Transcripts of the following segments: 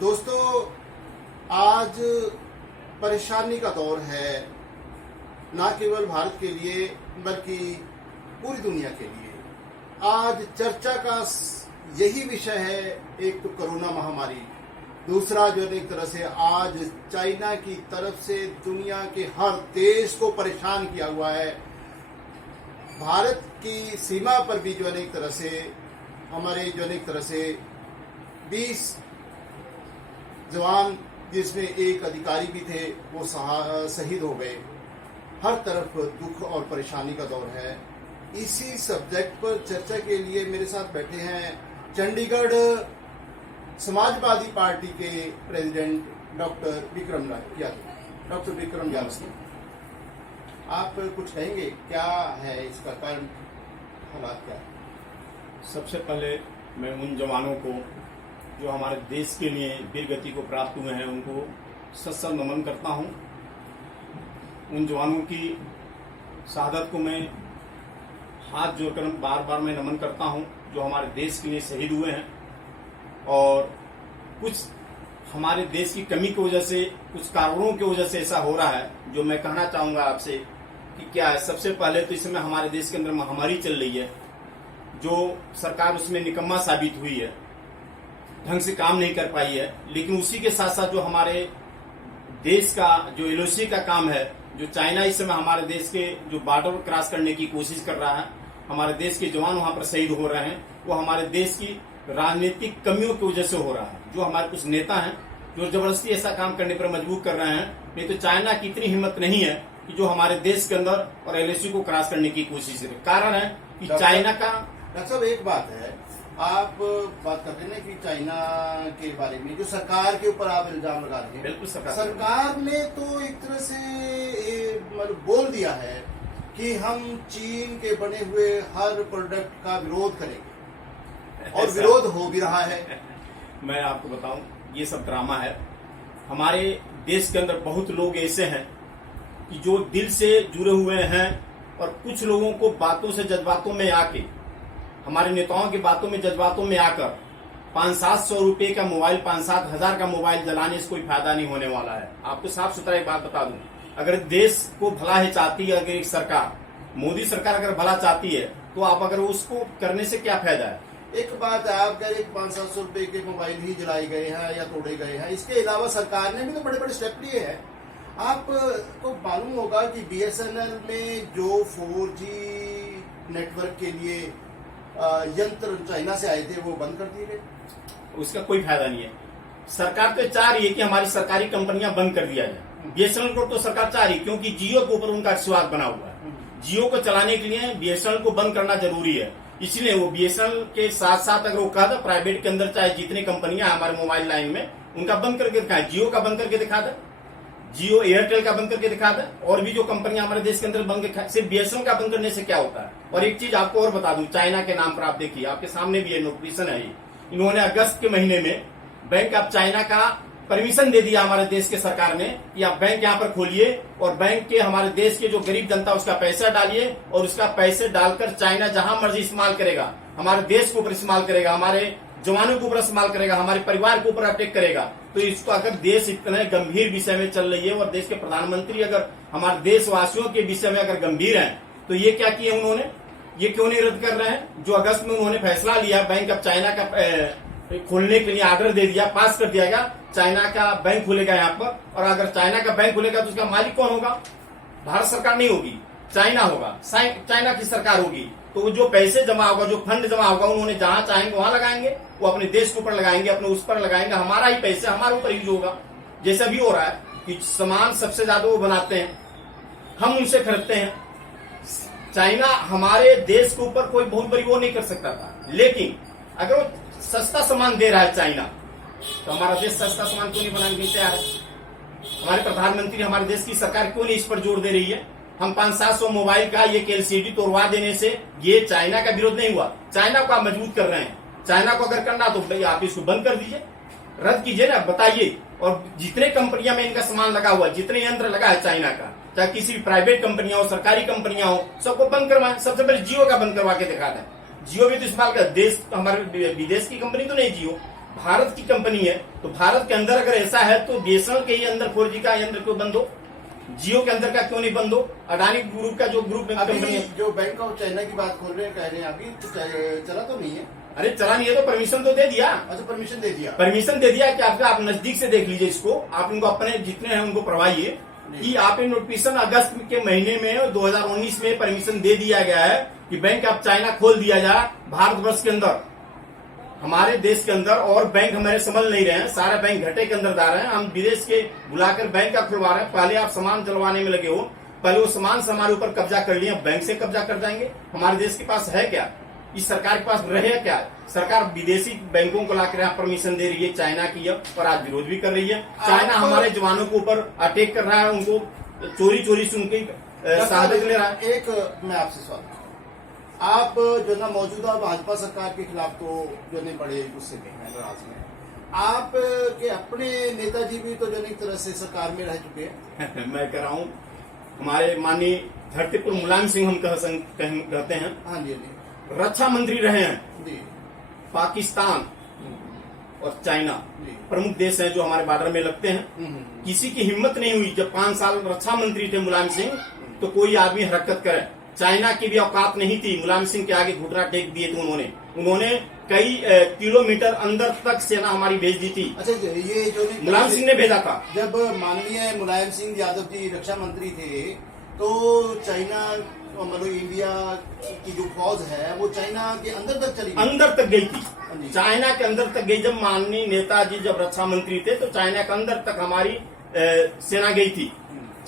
दोस्तों, आज परेशानी का दौर है, ना केवल भारत के लिए बल्कि पूरी दुनिया के लिए। आज चर्चा का यही विषय है, एक तो कोरोना महामारी, दूसरा जो एक तरह से आज चाइना की तरफ से दुनिया के हर देश को परेशान किया हुआ है। भारत की सीमा पर भी जो एक तरह से हमारे जो एक तरह से 20 जवान, जिसमें एक अधिकारी भी थे, वो शहीद हो गए। हर तरफ दुख और परेशानी का दौर है। इसी सब्जेक्ट पर चर्चा के लिए मेरे साथ बैठे हैं चंडीगढ़ समाजवादी पार्टी के president doctor Vikram Yadav. Doctor Vikram Yadav, आप कुछ कहेंगे, क्या है इसका कारण, हालात क्या है? सबसे पहले मैं उन जवानों को जो हमारे देश के लिए वीर गति को प्राप्त हुए हैं उनको सत नमन करता हूं। उन जवानों की शहादत को मैं हाथ जोड़कर बार बार मैं नमन करता हूं जो हमारे देश के लिए शहीद हुए हैं। और कुछ हमारे देश की कमी की वजह से, कुछ कारणों की वजह से ऐसा हो रहा है, जो मैं कहना चाहूंगा आपसे कि क्या है। सबसे पहले तो इस समय हमारे देश के अंदर महामारी चल रही है, जो सरकार उसमें निकम्मा साबित हुई है, ढंग से काम नहीं कर पाई है। लेकिन उसी के साथ साथ जो हमारे देश का जो एलओसी का काम है, जो चाइना इस समय हमारे देश के जो बॉर्डर क्रॉस करने की कोशिश कर रहा है, हमारे देश के जवान वहां पर शहीद हो रहे हैं, वो हमारे देश की राजनीतिक कमियों की वजह से हो रहा है। जो हमारे कुछ नेता हैं जो जबरदस्ती ऐसा काम करने पर मजबूर कर रहे हैं। नहीं तो चाइना की इतनी हिम्मत नहीं है कि जो हमारे देश के अंदर और एलओसी को क्रॉस करने की कोशिश करे। कारण है कि चाइना का डॉक्टर साहब, एक बात है, आप बात करते हैं कि चाइना के बारे में जो सरकार के ऊपर आप इल्जाम लगा रहे हैं। बिल्कुल सरकार ने तो एक तरह से मतलब बोल दिया है कि हम चीन के बने हुए हर प्रोडक्ट का विरोध करेंगे, और विरोध हो भी रहा है। मैं आपको बताऊं, ये सब ड्रामा है। हमारे देश के अंदर बहुत लोग ऐसे हैं कि जो दिल से जुड़े हुए हैं, और कुछ लोगों को बातों से जज्बातों में आके, हमारे नेताओं की बातों में जज्बातों में आकर 500-700 रुपए का मोबाइल, 5-7 हजार का मोबाइल जलाने से कोई फायदा नहीं होने वाला है। आपको साफ सुथरा एक बात बता दूं, अगर देश को भला है चाहती है, अगर एक सरकार, मोदी सरकार अगर भला चाहती है, तो आप अगर उसको करने से क्या फायदा है। एक बात है, आप कह रहे 500-700 रुपए के मोबाइल ही जलाए गए हैं या तोड़े गए हैं, इसके अलावा सरकार ने भी तो बड़े बड़े स्टेप लिए हैं। आपको मालूम होगा कि बीएसएनएल में जो 4G नेटवर्क के लिए यंत्र चाइना से आए थे, वो बंद कर दिए गए। उसका कोई फायदा नहीं है। सरकार तो चाह रही है कि हमारी सरकारी कंपनियां बंद कर दिया जाए। बीएसएनएल को तो सरकार चाह रही है, क्योंकि जियो के ऊपर उनका विश्वास बना हुआ है। जियो को चलाने के लिए बीएसएनएल को बंद करना जरूरी है। इसलिए वो बीएसएनएल के साथ साथ अगर वो कहा था प्राइवेट के अंदर चाहे जितनी कंपनियां हमारे मोबाइल लाइन में, उनका बंद करके दिखाए। जियो का बंद करके दिखा दे, जियो एयरटेल का बंद करके दिखा दे, और भी जो कंपनियां हमारे देश के अंदर बंद करके, सिर्फ बीएसएनएल का बंद करने से क्या होता है। और एक चीज आपको और बता दूं, चाइना के नाम पर आप देखिए, आपके सामने भी ये नोटिफिकेशन है। इन्होंने अगस्त के महीने में बैंक ऑफ चाइना का परमिशन दे दिया हमारे देश के सरकार ने कि आप बैंक यहाँ पर खोलिए, और बैंक के हमारे देश के जो गरीब जनता उसका पैसा डालिए, और उसका पैसे डालकर चाइना जहां मर्जी इस्तेमाल करेगा, हमारे देश के ऊपर इस्तेमाल करेगा, हमारे जवानों के ऊपर इस्तेमाल करेगा, हमारे परिवार के ऊपर अटैक करेगा। तो इसको अगर देश इतने गंभीर विषय में चल रही है, और देश के प्रधानमंत्री अगर हमारे देशवासियों के विषय में अगर गंभीर हैं, तो ये क्या किए उन्होंने, ये क्यों नहीं रद्द कर रहे हैं। जो अगस्त में उन्होंने फैसला लिया बैंक ऑफ चाइना का खोलने के लिए, आर्डर दे दिया, पास कर दिया गया, चाइना का बैंक खुलेगा यहाँ पर। और अगर चाइना का बैंक खुलेगा तो उसका मालिक कौन होगा? भारत सरकार नहीं होगी, चाइना होगा, चाइना की सरकार होगी। तो जो पैसे जमा होगा, जो फंड जमा होगा, उन्होंने जहां चाहेंगे वहां लगाएंगे, वो अपने देश के ऊपर लगाएंगे, अपने उस पर लगाएंगे, हमारा ही पैसे हमारे ऊपर यूज होगा। जैसा भी हो रहा है कि सामान सबसे ज्यादा वो बनाते हैं, हम उनसे खरीदते हैं। चाइना हमारे देश के ऊपर कोई बहुत बड़ी वो नहीं कर सकता था, लेकिन अगर वो सस्ता सामान दे रहा है चाइना, तो हमारा देश सस्ता सामान क्यों नहीं बनाने के लिए तैयार है? हमारे प्रधानमंत्री, हमारे देश की सरकार क्यों नहीं इस पर जोर दे रही है? हम 500-700 मोबाइल का ये एलसीडी तोड़वा देने से ये चाइना का विरोध नहीं हुआ। चाइना को आप मजबूत कर रहे हैं। चाइना को अगर करना तो भाई आप इसको बंद कर दीजिए, रद्द कीजिए ना, बताइए। और जितने कंपनियां में इनका सामान लगा हुआ, जितने यंत्र लगा है चाइना का, चाहे किसी भी प्राइवेट कंपनियां हो, सरकारी कंपनियां हो, सबको बंद करवाएं। सबसे पहले जियो का बंद करवा के दिखा दें। जियो भी तो इस्तेमाल कर, देश हमारे विदेश की कंपनी तो नहीं जियो, भारत की कंपनी है, तो भारत के अंदर अगर ऐसा है तो बीएसएनएल के ही अंदर 4G का यंत्र क्यों बंद हो, जियो के अंदर का क्यों नहीं बंद हो? अडानी ग्रुप का जो ग्रुप कंपनी अभी है, जो बैंक ऑफ चाइना की बात खोल रहे हैं, कह रहे हैं अभी तो चला तो नहीं है। अरे चला नहीं है तो परमिशन तो दे दिया, अच्छा, परमिशन दे दिया। परमिशन दे दिया कि आप नजदीक से देख लीजिए इसको, आप इनको अपने जितने हैं उनको पढ़वाइए कि आपने नोटिफिकेशन अगस्त के महीने में 2019 में परमिशन दे दिया गया है कि बैंक ऑफ चाइना खोल दिया जाए भारतवर्ष के अंदर, हमारे देश के अंदर। और बैंक हमारे संभल नहीं रहे हैं, सारा बैंक घाटे के अंदर जा रहे हैं। हम विदेश के बुलाकर बैंक का खुलवा रहे हैं। पहले आप सामान चलवाने में लगे हो, पहले वो सामान से हमारे ऊपर कब्जा कर लिया, बैंक से कब्जा कर जाएंगे। हमारे देश के पास है क्या, इस सरकार के पास रहे क्या? सरकार विदेशी बैंकों को लाकर यहाँ परमिशन दे रही है चाइना की, और आज विरोध भी कर रही है। चाइना हमारे जवानों के ऊपर अटैक कर रहा है, उनको चोरी से उनकी सहायता ले रहा है। एक मैं आपसे सवाल, आप जो ना मौजूदा भाजपा सरकार के खिलाफ तो जो नहीं बड़े गुस्से में हैं, नाराज में, आप के अपने नेताजी भी तो जो नहीं तरह से सरकार में रह चुके हैं। मैं कह रहा हूँ हमारे माननीय धरतीपुर मुलायम सिंह हम कहते हैं, हाँ जी, जी रक्षा मंत्री रहे हैं। जी। पाकिस्तान और चाइना जी। प्रमुख देश हैं जो हमारे बॉर्डर में लगते हैं। किसी की हिम्मत नहीं हुई जब 5 साल रक्षा मंत्री थे मुलायम सिंह, तो कोई आदमी हरकत करे। चाइना की भी औकात नहीं थी, मुलायम सिंह के आगे घुटना टेक दिए थे उन्होंने कई किलोमीटर अंदर तक सेना हमारी भेज दी थी। अच्छा, ये जो मुलायम सिंह ने भेजा था। जब माननीय मुलायम सिंह यादव जी रक्षा मंत्री थे, तो चाइना मतलब इंडिया की जो फौज है वो चाइना के अंदर तक चली गई, अंदर तक गई थी, चाइना के अंदर तक गई। जब माननीय नेताजी जब रक्षा मंत्री थे तो चाइना के अंदर तक हमारी सेना गई थी।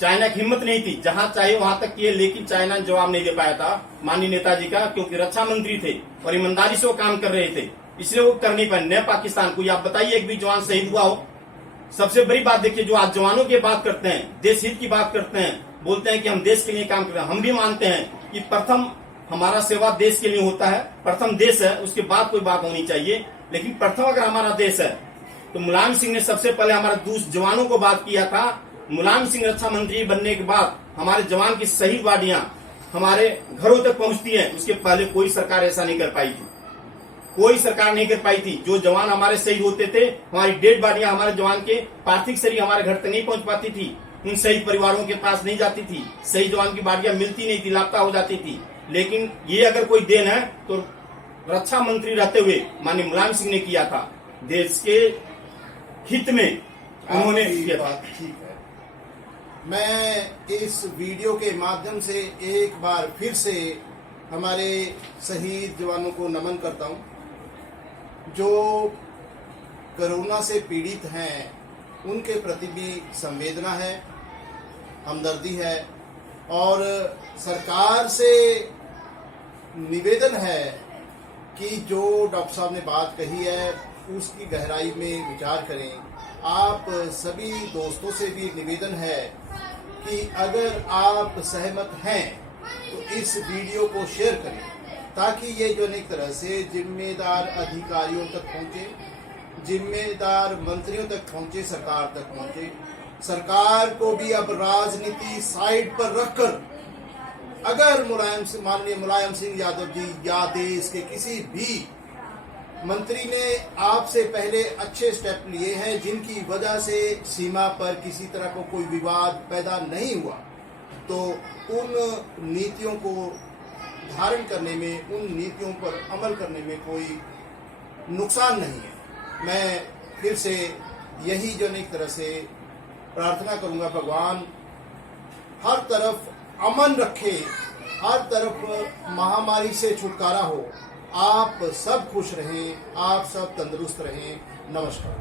चाइना की हिम्मत नहीं थी, जहां चाहे वहां तक किए, लेकिन चाइना ने जवाब नहीं दे पाया था माननीय नेताजी का, क्योंकि रक्षा मंत्री थे और ईमानदारी से वो काम कर रहे थे, इसलिए वो कर नहीं पाए। न पाकिस्तान को आप बताइए एक भी जवान शहीद हुआ हो? सबसे बड़ी बात देखिए, जो आज जवानों की बात करते हैं, देश हित की बात करते हैं, बोलते हैं कि हम देश के लिए काम कर रहे हैं। हम भी मानते हैं कि प्रथम हमारा सेवा देश के लिए होता है, प्रथम देश है, उसके बाद कोई बात होनी चाहिए। लेकिन प्रथम अगर हमारा देश है तो मुलायम सिंह ने सबसे पहले हमारे जवानों को बात किया था। मुलायम सिंह रक्षा मंत्री बनने के बाद हमारे जवान की शहीद वाडियां हमारे घरों तक पहुंचती हैं, उसके पहले कोई सरकार ऐसा नहीं कर पाई थी, कोई सरकार नहीं कर पाई थी। जो जवान हमारे शहीद होते थे, हमारी डेड बॉडियां हमारे जवान के पार्थिव शरीर हमारे घर तक नहीं पहुंच पाती थी, उन शहीद परिवारों के पास नहीं जाती थी, शहीद जवान की बॉडियां मिलती नहीं थी, लापता हो जाती थी। लेकिन ये अगर कोई देन है तो रक्षा मंत्री रहते हुए माननीय मुलायम सिंह ने किया था, देश के हित में उन्होंने किया था। ठीक है, मैं इस वीडियो के माध्यम से एक बार फिर से हमारे शहीद जवानों को नमन करता हूं, जो कोरोना से पीड़ित हैं, उनके प्रति भी संवेदना है, हमदर्दी है, और सरकार से निवेदन है कि जो डॉक्टर साहब ने बात कही है उसकी गहराई में विचार करें। आप सभी दोस्तों से भी निवेदन है कि अगर आप सहमत हैं तो इस वीडियो को शेयर करें, ताकि ये जो एक तरह से जिम्मेदार अधिकारियों तक पहुंचे, जिम्मेदार मंत्रियों तक पहुंचे, सरकार तक पहुंचे। सरकार को भी अब राजनीति साइड पर रखकर, अगर माननीय मुलायम सिंह यादव जी या देश के किसी भी मंत्री ने आपसे पहले अच्छे स्टेप लिए हैं, जिनकी वजह से सीमा पर किसी तरह को कोई विवाद पैदा नहीं हुआ, तो उन नीतियों को धारण करने में, उन नीतियों पर अमल करने में कोई नुकसान नहीं है। मैं फिर से यही जो एक तरह से प्रार्थना करूंगा, भगवान हर तरफ अमन रखे, हर तरफ महामारी से छुटकारा हो, आप सब खुश रहें, आप सब तंदुरुस्त रहें। नमस्कार।